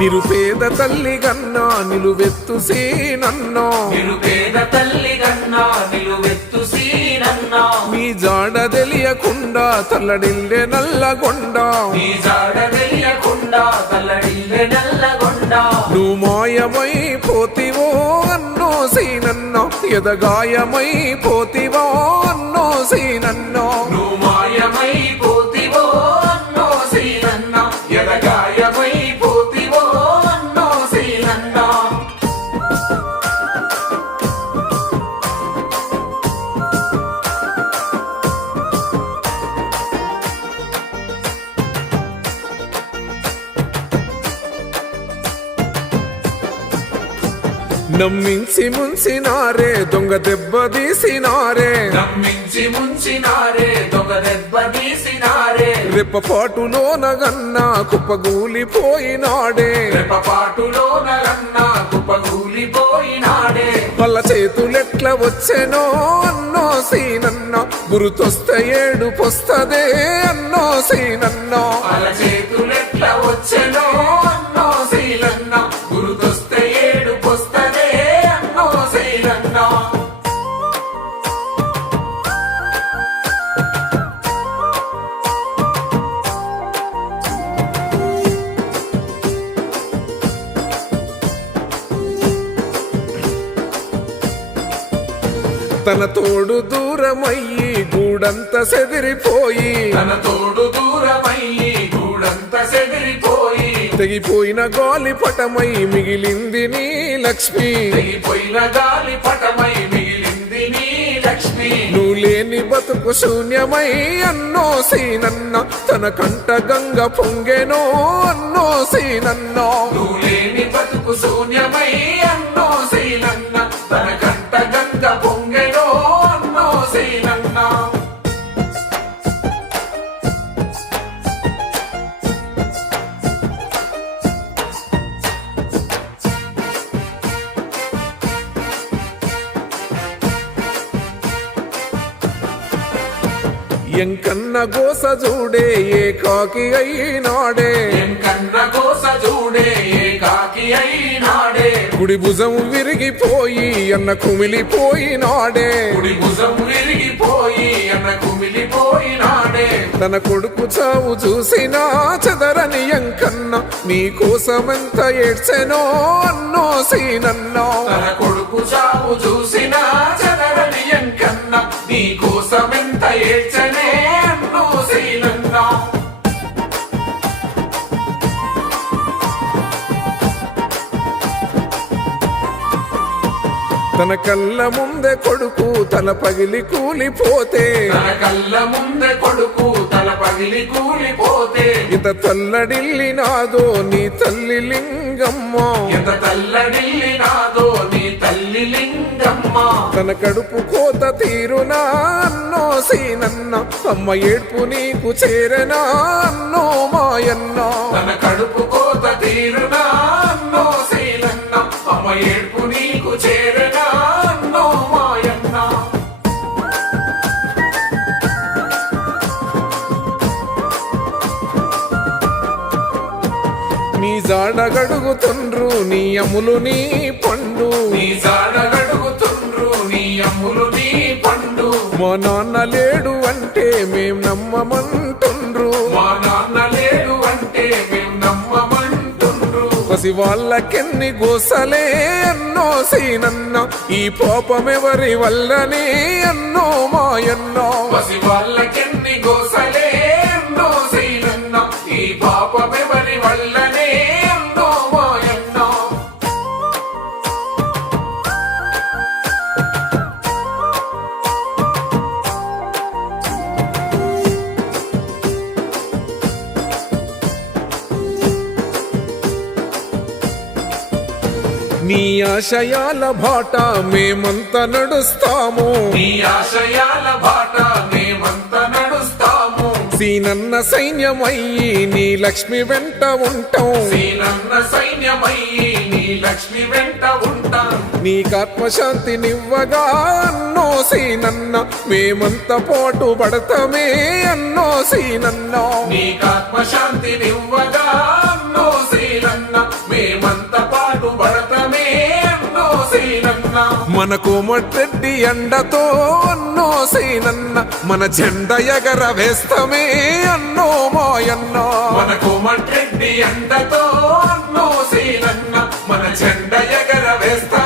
నిరుపేద తల్లి గన్నా నిలువెత్తు సీనన్నో నిరుపేద తల్లి గన్నా నిలువెత్తు సీనన్నా నీ జాడ తెలియకుండా తల్లడిల్లే నల్లగొండ నీ జాడ తెలియకుండా తల్లడిల్లే నల్లగొండ నువ్వు మాయమైపోతివో అన్నో సీనన్నో ఎదగాయమైపోతివో అన్నో సీనన్నో నువ్వు మాయమైపోతివో అన్నో సీనన్నా ఎదగాయమైపోతివో అన్నో సీనన్నా నమ్మించి ముంచినారే దొంగ దెబ్బతీసినారే నమ్మించి ముంచినారే దొంగ దెబ్బతీసినారే రెప్పపాటులోన గన్నా కుప్పగూలిపోయినాడే రెప్పపాటులోన గన్నా కుప్పగూలిపోయినాడే వాళ్ళ చేతులెట్ల వచ్చెనో అన్నో సీనన్న గురుతొస్తే ఏడుపొస్తదే అన్నో సీనన్నో వాళ్ళ చేతులెట్ల వచ్చెనో అన్నో సీనన్న గురుతొస్తే ఏడుపొస్తదే అన్నో సీనన్న తన తోడు దూరమయ్యి గూడంత సెదిరిపోయి తన తోడు దూరమయ్యి గూడంత సెదిరిపోయి తెగిపోయిన గాలిపటమై మిగిలింది నీ లక్ష్మి తెగిపోయిన గాలి పటమై మిగిలింది నీ లక్ష్మి నువ్వు లేని బతుకు శూన్యమై అన్నో సీనన్న తన కంట గంగ పొంగెనో అన్నో సీనన్నో నువ్వు లేని బతుకు శూన్యమై అన్నో సీనన్న తన కంట గంగ పొంగెనో అన్నో సీనన్న ఎంకన్న గోస చూడే ఏ కాకి అయినాడే కన్న కోస చూడే ఏకాకి అయినాడే కుడి భుజం విరిగిపోయి అన్న కుమిలిపోయినాడే కుడి భుజం విరిగిపోయి అన్న కుమిలిపోయినాడే తన కొడుకు చావు చూసినా చదరని ఎంకన్న నీ కోసమెంత ఏడ్చెనో అన్నో సీనన్నో తన కొడుకు చావు చూసినా చదరని ఎంకన్న నీ కోసమెంత ఏడ్చనే అన్నో సీనన్నా తన కళ్ళ ముందే కొడుకు తల పగిలి కూలిపోతే తన కళ్ళ ముందే కొడుకు తల పగిలి కూలిపోతే ఇంత తల్లడిల్లినాదో నీ తల్లి లింగమ్మ ఎంత తల్లడిల్లినాదో నీ తల్లి లింగమ్మ తన కడుపు కోత తీరునా అన్నో సీనన్న అమ్మ ఏడ్పు నీకు చేరనా అన్నో మాయన్న తన కడుపు కోత తీరునా అన్నో సీనన్న అమ్మ ఏడ్పు నీకు చేరనా అన్నో మాయన్న నీ జాడగడుగుతుండ్రు నీ అమ్ములు నీ పండు నీ జాడగడుగుతుండ్రు నీ అమ్ములు నీ పండు మా నాన్న లేడు అంటే మేం నమ్మమంటుండ్రు మా నాన్న లేడు అంటే మేము నమ్మమంటుండ్రు పసి వాళ్ళకెన్ని గోసలే అన్నో సీనన్న ఈ పాపమెవరి వల్లనే అన్నో మాయన్నో పసి వాళ్ళకెన్ని గోసలే ఎన్నో సీనన్న ఈ పాపమెవరి వల్లనే ఎన్నో మాయన్న నీ ఆశయాల బాట మేమంతా నడుస్తాము నీ ఆశయాల బాట మేమంత నడుస్తాము సీనన్న సైన్యమయ్యి నీ లక్ష్మి వెంట ఉంటాం సీనన్న సైన్యమయ్యి నీ లక్ష్మి వెంట ఉంటాం నీకాత్మశాంతినివ్వగా అన్నో సీనన్న మేమంతా పోటు పడతామే అన్నో సీనన్న నీకాత్మశాంతినివ్వగా అన్నో సీనన్న మన కోమటిరెడ్డి అండతో అన్నో సీనన్న మన జెండ ఎగర వేస్తమే అన్నో మాయన్న మన కోమటిరెడ్డి అండతో అన్నో సీనన్న మన జెండ ఎగర వేస్తా